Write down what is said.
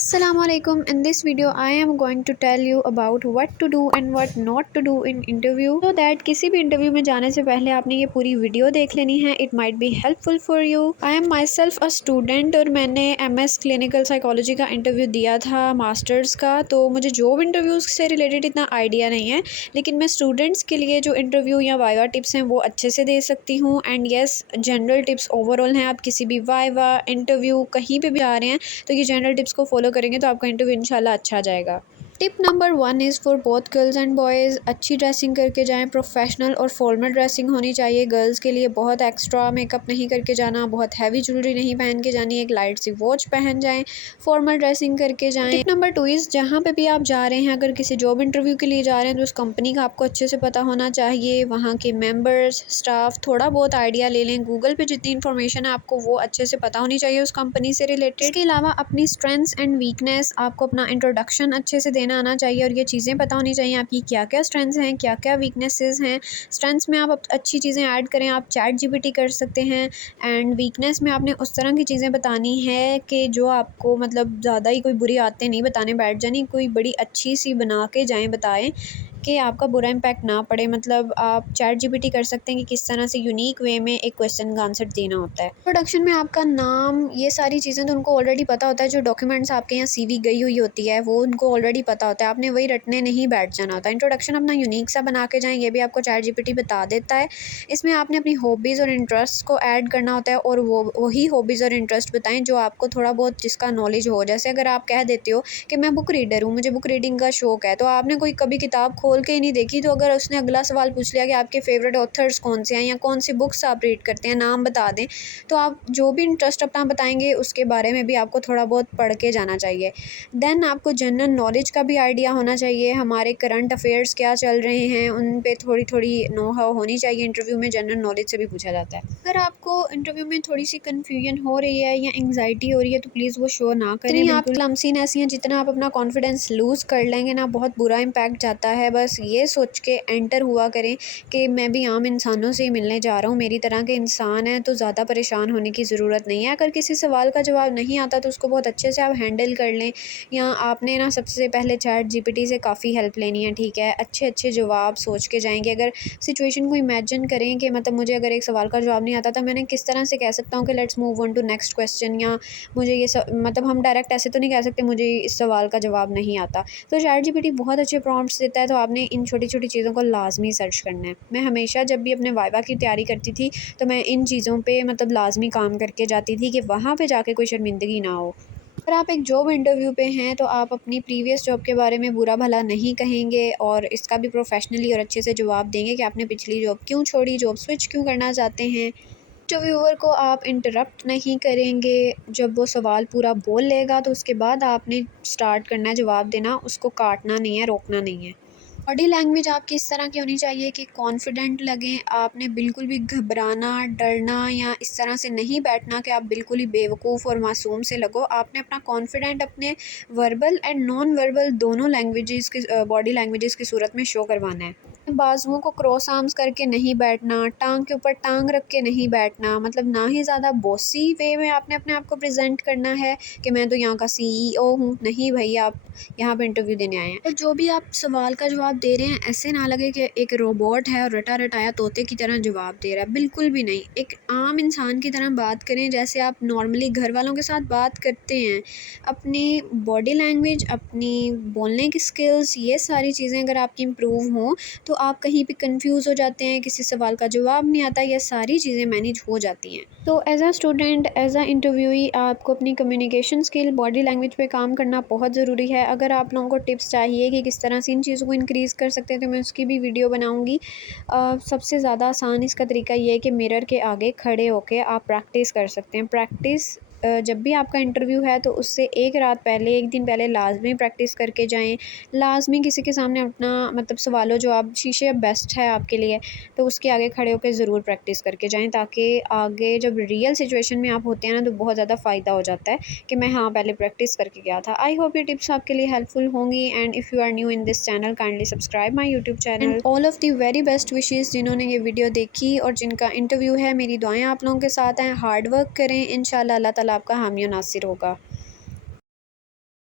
Assalamualaikum. In this video, I am going to tell you about what to do and what not to do in interview. So that किसी भी interview में जाने से पहले आपने ये पूरी वीडियो देख लेनी है. It might be helpful for you. I am myself a student और मैंने MS क्लिनिकल साइकोलॉजी का इंटरव्यू दिया था मास्टर्स का. तो मुझे जॉब इंटरव्यूज़ से रिलेटेड इतना आइडिया नहीं है, लेकिन मैं स्टूडेंट्स के लिए जो इंटरव्यू या वाइवा टिप्स हैं वो अच्छे से दे सकती हूँ. And yes, general tips overall हैं. आप किसी भी वाइवा इंटरव्यू कहीं पे भी आ रहे हैं तो ये जनरल टिप्स को फॉलो करेंगे तो आपका इंटरव्यू इंशाल्लाह अच्छा जाएगा. Tip number 1 is for both girls and boys. अच्छी ड्रेसिंग करके जाएं. प्रोफेशनल और फॉर्मल ड्रेसिंग होनी चाहिए. गर्ल्स के लिए बहुत एक्स्ट्रा मेकअप नहीं करके जाना, बहुत हैवी ज्वेलरी नहीं पहन के जानी. एक लाइट सी वॉच पहन जाएं. फॉर्मल ड्रेसिंग करके जाएं. टिप नंबर 2 इज़ जहाँ पे भी आप जा रहे हैं, अगर किसी जॉब इंटरव्यू के लिए जा रहे हैं तो उस कंपनी का आपको अच्छे से पता होना चाहिए. वहाँ के मेम्बर्स, स्टाफ, थोड़ा बहुत आइडिया ले लें. गूगल पर जितनी इन्फॉर्मेशन है आपको वो अच्छे से पता होनी चाहिए उस कंपनी से रिलेटेड. इसके अलावा अपनी स्ट्रेंथ्स एंड वीकनेस, आपको अपना इंट्रोडक्शन अच्छे से देना आना चाहिए और ये चीज़ें पता होनी चाहिए आपकी क्या क्या स्ट्रेंथ्स हैं, क्या क्या वीकनेसेस हैं. स्ट्रेंथ्स में आप अच्छी चीज़ें ऐड करें. आप चैट जीपीटी कर सकते हैं. एंड वीकनेस में आपने उस तरह की चीज़ें बतानी है कि जो आपको मतलब ज़्यादा ही कोई बुरी आदतें नहीं बताने बैठ जानी, कोई बड़ी अच्छी सी बना के जाएँ बताएं कि आपका बुरा इम्पैक्ट ना पड़े. मतलब आप चैट जीपीटी कर सकते हैं कि किस तरह से यूनिक वे में एक क्वेश्चन का आंसर देना होता है. प्रोडक्शन में आपका नाम, ये सारी चीज़ें तो उनको ऑलरेडी पता होता है. जो डॉक्यूमेंट्स आपके यहाँ सीवी गई हुई होती है वो उनको ऑलरेडी पता होता है. आपने वही रटने नहीं बैठ जाना होता. इंट्रोडक्शन अपना यूनिक सा बना के जाएँ, ये भी आपको चैट जीपीटी बता देता है. इसमें आपने अपनी हॉबीज़ और इंटरेस्ट को ऐड करना होता है और वही हॉबीज़ और इंटरेस्ट बताएं जो आपको थोड़ा बहुत जिसका नॉलेज हो. जैसे अगर आप कह देते हो कि मैं बुक रीडर हूँ, मुझे बुक रीडिंग का शौक है, तो आपने कोई कभी किताब खोल के ही नहीं देखी, तो अगर उसने अगला सवाल पूछ लिया कि आपके फेवरेट ऑथर्स कौन से हैं या कौन सी बुक्स आप रीड करते हैं, नाम बता दें, तो आप जो भी इंटरेस्ट अपना बताएंगे उसके बारे में भी आपको थोड़ा बहुत पढ़ के जाना चाहिए. देन आपको जनरल नॉलेज का भी आइडिया होना चाहिए. हमारे करंट अफेयर्स क्या चल रहे हैं उन पे थोड़ी थोड़ी नो हाउ होनी चाहिए. इंटरव्यू में जनरल नॉलेज से भी पूछा जाता है. अगर आपको इंटरव्यू में थोड़ी सी कन्फ्यूजन हो रही है या एंग्जाइटी हो रही है तो प्लीज़ वो शो ना करें. आप क्लमसीन ऐसी हैं, जितना आप अपना कॉन्फिडेंस लूज़ कर लेंगे ना, बहुत बुरा इम्पैक्ट जाता है. बस ये सोच के एंटर हुआ करें कि मैं भी आम इंसानों से ही मिलने जा रहा हूँ, मेरी तरह के इंसान हैं, तो ज़्यादा परेशान होने की ज़रूरत नहीं है. अगर किसी सवाल का जवाब नहीं आता तो उसको बहुत अच्छे से आप हैंडल कर लें. या आपने ना सबसे पहले चैट जीपीटी से काफ़ी हेल्प लेनी है. ठीक है, अच्छे अच्छे जवाब सोच के जाएंगे. अगर सिचुएशन को इमेजिन करें कि मतलब मुझे अगर एक सवाल का जवाब नहीं आता तो मैंने किस तरह से कह सकता हूँ कि let's move on to next question, या मुझे ये मतलब हम डायरेक्ट ऐसे तो नहीं कह सकते मुझे इस सवाल का जवाब नहीं आता. तो चैट जीपीटी बहुत अच्छे प्रॉम्प्ट्स देता है, तो आपने इन छोटी छोटी चीज़ों को लाजमी सर्च करना है. मैं हमेशा जब भी अपने वाइवा की तैयारी करती थी तो मैं इन चीज़ों पे मतलब लाजमी काम करके जाती थी कि वहाँ पे जाके कोई शर्मिंदगी ना हो. अगर आप एक जॉब इंटरव्यू पे हैं तो आप अपनी प्रीवियस जॉब के बारे में बुरा भला नहीं कहेंगे और इसका भी प्रोफेशनली और अच्छे से जवाब देंगे कि आपने पिछली जॉब क्यों छोड़ी, जॉब स्विच क्यों करना चाहते हैं. इंटरव्यूअर को आप इंटरप्ट नहीं करेंगे. जब वो सवाल पूरा बोल लेगा तो उसके बाद आपने स्टार्ट करना है जवाब देना. उसको काटना नहीं है, रोकना नहीं है. बॉडी लैंग्वेज आपकी इस तरह की होनी चाहिए कि कॉन्फिडेंट लगें. आपने बिल्कुल भी घबराना, डरना या इस तरह से नहीं बैठना कि आप बिल्कुल ही बेवकूफ़ और मासूम से लगो. आपने अपना कॉन्फिडेंट अपने वर्बल एंड नॉन वर्बल दोनों लैंग्वेजेस की बॉडी लैंग्वेजेस की सूरत में शो करवाना है. बाजुओं को क्रॉस आर्म्स करके नहीं बैठना, टांग के ऊपर टांग रख के नहीं बैठना. मतलब ना ही ज़्यादा बॉसी वे में आपने अपने आप को प्रेजेंट करना है कि मैं तो यहाँ का सीईओ हूँ. नहीं भाई, आप यहाँ पे इंटरव्यू देने आए हैं. और जो भी आप सवाल का जवाब दे रहे हैं ऐसे ना लगे कि एक रोबोट है और रटा रटाया तोते की तरह जवाब दे रहा है. बिल्कुल भी नहीं. एक आम इंसान की तरह बात करें जैसे आप नॉर्मली घर वालों के साथ बात करते हैं. अपनी बॉडी लैंग्वेज, अपनी बोलने की स्किल्स, ये सारी चीज़ें अगर आपकी इम्प्रूव हों तो आप कहीं भी कंफ्यूज हो जाते हैं, किसी सवाल का जवाब नहीं आता, ये सारी चीज़ें मैनेज हो जाती हैं. तो as a student, as a interviewee, आपको अपनी कम्युनिकेशन स्किल, बॉडी लैंग्वेज पे काम करना बहुत ज़रूरी है. अगर आप लोगों को टिप्स चाहिए कि किस तरह से इन चीज़ों को इंक्रीज़ कर सकते हैं तो मैं उसकी भी वीडियो बनाऊँगी. सबसे ज़्यादा आसान इसका तरीका ये है कि मिरर के आगे खड़े होकर आप प्रैक्टिस कर सकते हैं. प्रैक्टिस जब भी आपका इंटरव्यू है तो उससे एक रात पहले, एक दिन पहले लाजमी प्रैक्टिस करके जाएं. लाजमी किसी के सामने अपना मतलब सवालों जवाब, शीशे बेस्ट है आपके लिए, तो उसके आगे खड़े होकर ज़रूर प्रैक्टिस करके जाएं ताकि आगे जब रियल सिचुएशन में आप होते हैं ना तो बहुत ज़्यादा फ़ायदा हो जाता है कि मैं हाँ पहले प्रैक्टिस करके गया था. आई होप ये टिप्स आपके लिए हेल्पफुल होंगी. And if you are new in this channel, kindly subscribe my YouTube channel. And all of the very best wishes जिन्होंने ये वीडियो देखी और जिनका इंटरव्यू है. मेरी दुआएं आप लोगों के साथ हैं. हार्ड वर्क करें, इंशाल्लाह अल्लाह ताला आपका हामी और नासिर होगा.